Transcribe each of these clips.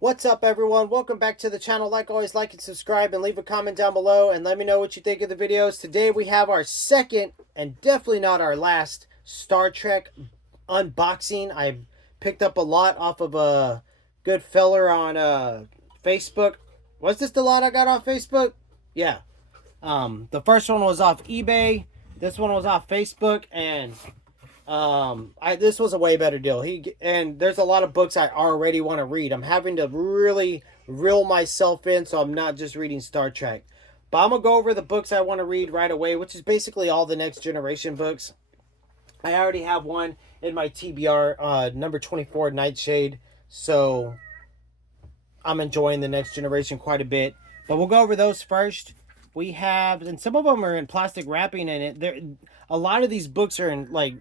What's up, everyone? Welcome back to the channel. Like always, like and subscribe and leave a comment down below and let me know what you think of the videos. Today we have our second and definitely not our last Star Trek unboxing. I picked up a lot off of a good feller on Facebook. Was this the lot I got off Facebook? Yeah. The first one was off eBay. This one was off Facebook, and this was a way better deal. And there's a lot of books I already want to read. I'm having to really reel myself in, so I'm not just reading Star Trek. But I'm gonna go over the books I want to read right away, which is basically all the Next Generation books. I already have one in my TBR, number 24, Nightshade. So I'm enjoying the Next Generation quite a bit. But we'll go over those first. We have, and some of them are in plastic wrapping, and a lot of these books are in, like,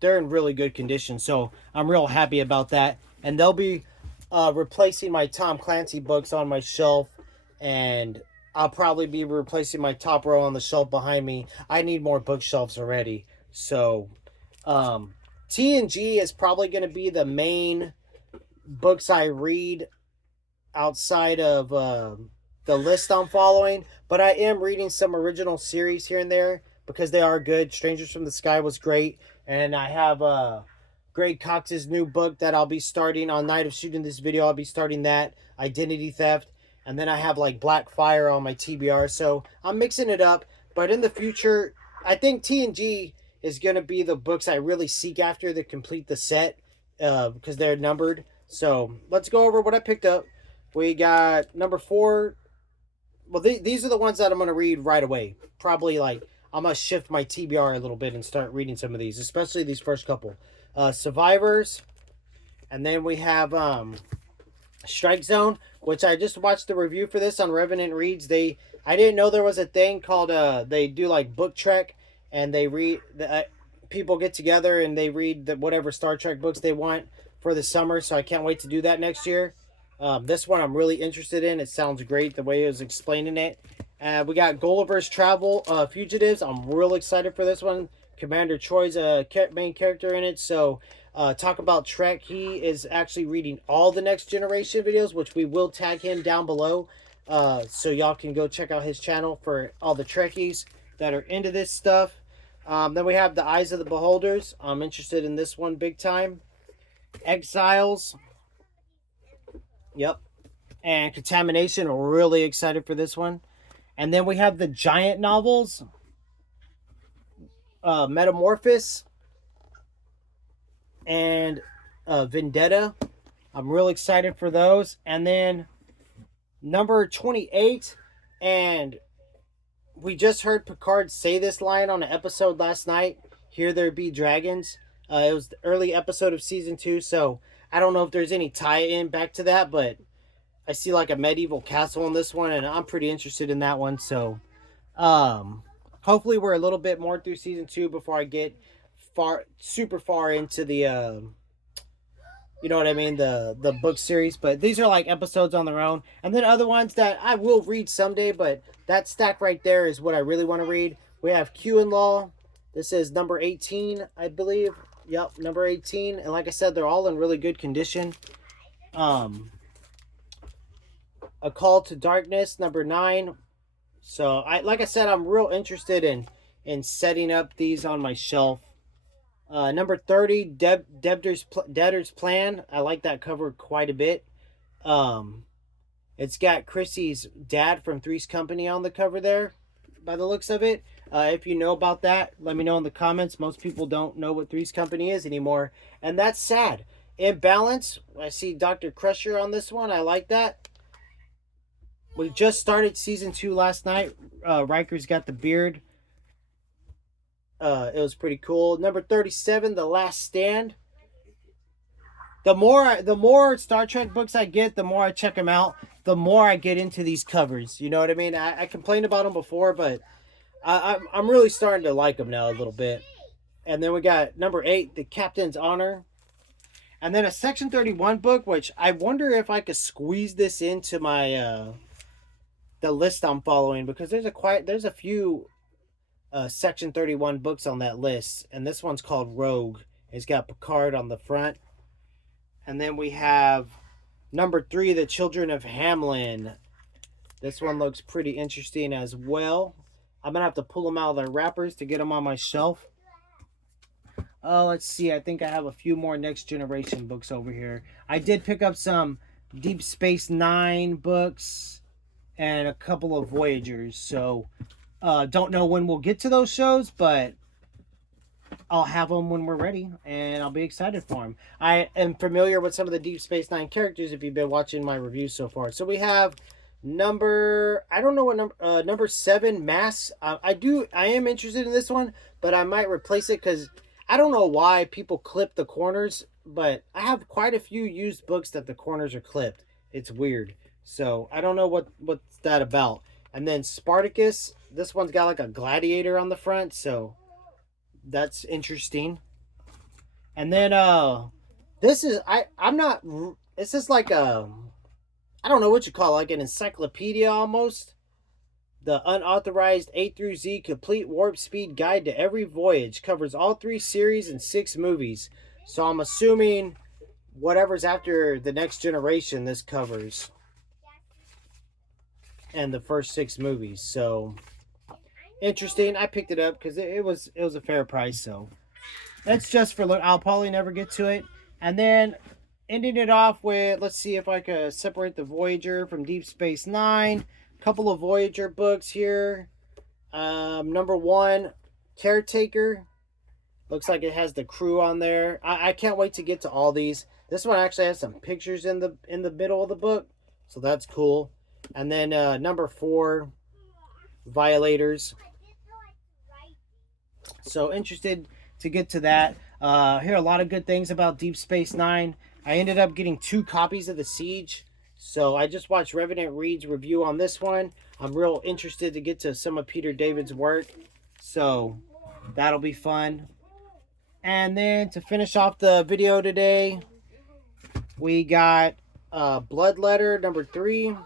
they're in really good condition. So I'm real happy about that. And they'll be replacing my Tom Clancy books on my shelf, and I'll probably be replacing my top row on the shelf behind me. I need more bookshelves already. So TNG is probably going to be the main books I read outside of the list I'm following, but I am reading some original series here and there because they are good. Strangers from the Sky was great, and I have Greg Cox's new book that I'll be starting on night of shooting this video. I'll be starting that, Identity Theft, and then I have like Black Fire on my TBR. So I'm mixing it up, but in the future, I think TNG is going to be the books I really seek after to complete the set because they're numbered. So let's go over what I picked up. We got number 4. Well, these are the ones that I'm going to read right away. Probably, like, I'm going to shift my TBR a little bit and start reading some of these, especially these first couple. Survivors. And then we have Strike Zone, which I just watched the review for this on Revenant Reads. I didn't know there was a thing called, they do like Book Trek, and they read, people get together and they read whatever Star Trek books they want for the summer, so I can't wait to do that next year. This one I'm really interested in. It sounds great the way he was explaining it. We got Gulliver's Travel Fugitives. I'm real excited for this one. Commander Troy's a main character in it. So talk about Trek. He is actually reading all the Next Generation videos, which we will tag him down below. So y'all can go check out his channel for all the Trekkies that are into this stuff. Then we have The Eyes of the Beholders. I'm interested in this one big time. Exiles. Yep. And Contamination. Really excited for this one. And then we have the giant novels. Metamorphosis. And Vendetta. I'm real excited for those. And then number 28. And we just heard Picard say this line on an episode last night. Here There Be Dragons. It was the early episode of season 2. So I don't know if there's any tie-in back to that, but I see like a medieval castle in this one, and I'm pretty interested in that one. So, hopefully we're a little bit more through season 2 before I get super far into the, you know what I mean, the book series. But these are like episodes on their own, and then other ones that I will read someday. But that stack right there is what I really want to read. We have Q and Law. This is number 18, I believe. Yep, number 18. And like I said, they're all in really good condition. A Call to Darkness, number 9. So, like I said, I'm real interested in setting up these on my shelf. Number 30, Debtor's Plan. I like that cover quite a bit. It's got Chrissy's dad from Three's Company on the cover there, by the looks of it. If you know about that, let me know in the comments. Most people don't know what Three's Company is anymore, and that's sad. Imbalance, I see Dr. Crusher on this one. I like that. We just started season 2 last night. Riker's got the beard. It was pretty cool. Number 37, The Last Stand. The more Star Trek books I get, the more I check them out, the more I get into these covers. You know what I mean? I complained about them before, but I'm really starting to like them now a little bit. And then we got number 8, The Captain's Honor. And then a Section 31 book, which I wonder if I could squeeze this into my the list I'm following, because there's a few Section 31 books on that list, and this one's called Rogue. It's got Picard on the front. And then we have Number 3, The Children of Hamlin. This one looks pretty interesting as well. I'm going to have to pull them out of their wrappers to get them on my shelf. Let's see. I think I have a few more Next Generation books over here. I did pick up some Deep Space Nine books and a couple of Voyagers. So, don't know when we'll get to those shows, but I'll have them when we're ready, and I'll be excited for them. I am familiar with some of the Deep Space Nine characters if you've been watching my reviews so far. So we have I don't know what number 7, Masks. I am interested in this one, but I might replace it because I don't know why people clip the corners, but I have quite a few used books that the corners are clipped. It's weird. So I don't know what's that about. And then Spartacus, this one's got like a gladiator on the front, so that's interesting. And then this is I'm not it's just like I don't know what you call it, like an encyclopedia almost. The unauthorized A through Z complete warp speed guide to every voyage covers all 3 series and 6 movies. So I'm assuming whatever's after the Next Generation this covers. And the first 6 movies. So interesting. I picked it up because it was a fair price. So that's just for I'll probably never get to it. And then ending it off with, let's see if I can separate the Voyager from Deep Space Nine. Couple of Voyager books here. Number 1, Caretaker. Looks like it has the crew on there. I can't wait to get to all these. This one actually has some pictures in the middle of the book, so that's cool. And then number 4, Violators. So interested to get to that. Hear a lot of good things about Deep Space Nine. I ended up getting 2 copies of The Siege. So I just watched Revenant Reed's review on this one. I'm real interested to get to some of Peter David's work. So that'll be fun. And then to finish off the video today, we got Bloodletter number 3.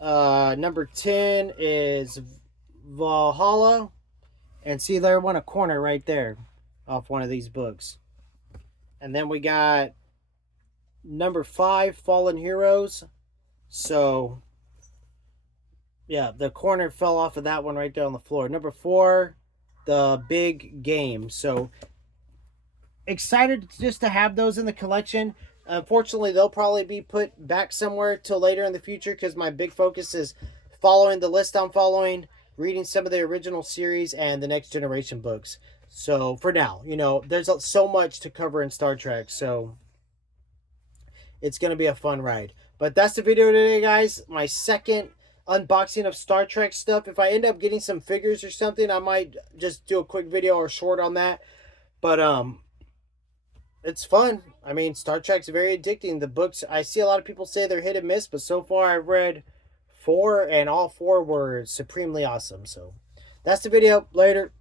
Number 10 is Valhalla. And see, there went a corner right there off one of these books. And then we got number 5, Fallen Heroes. So, yeah, the corner fell off of that one right there on the floor. Number 4, The Big Game. So, excited just to have those in the collection. Unfortunately, they'll probably be put back somewhere till later in the future because my big focus is following the list I'm following, reading some of the original series and the Next Generation books. So, for now, there's so much to cover in Star Trek, so it's going to be a fun ride. But that's the video today, guys. My second unboxing of Star Trek stuff. If I end up getting some figures or something, I might just do a quick video or short on that. But, it's fun. I mean, Star Trek's very addicting. The books, I see a lot of people say they're hit and miss, but so far I've read 4, and all 4 were supremely awesome. So, that's the video. Later.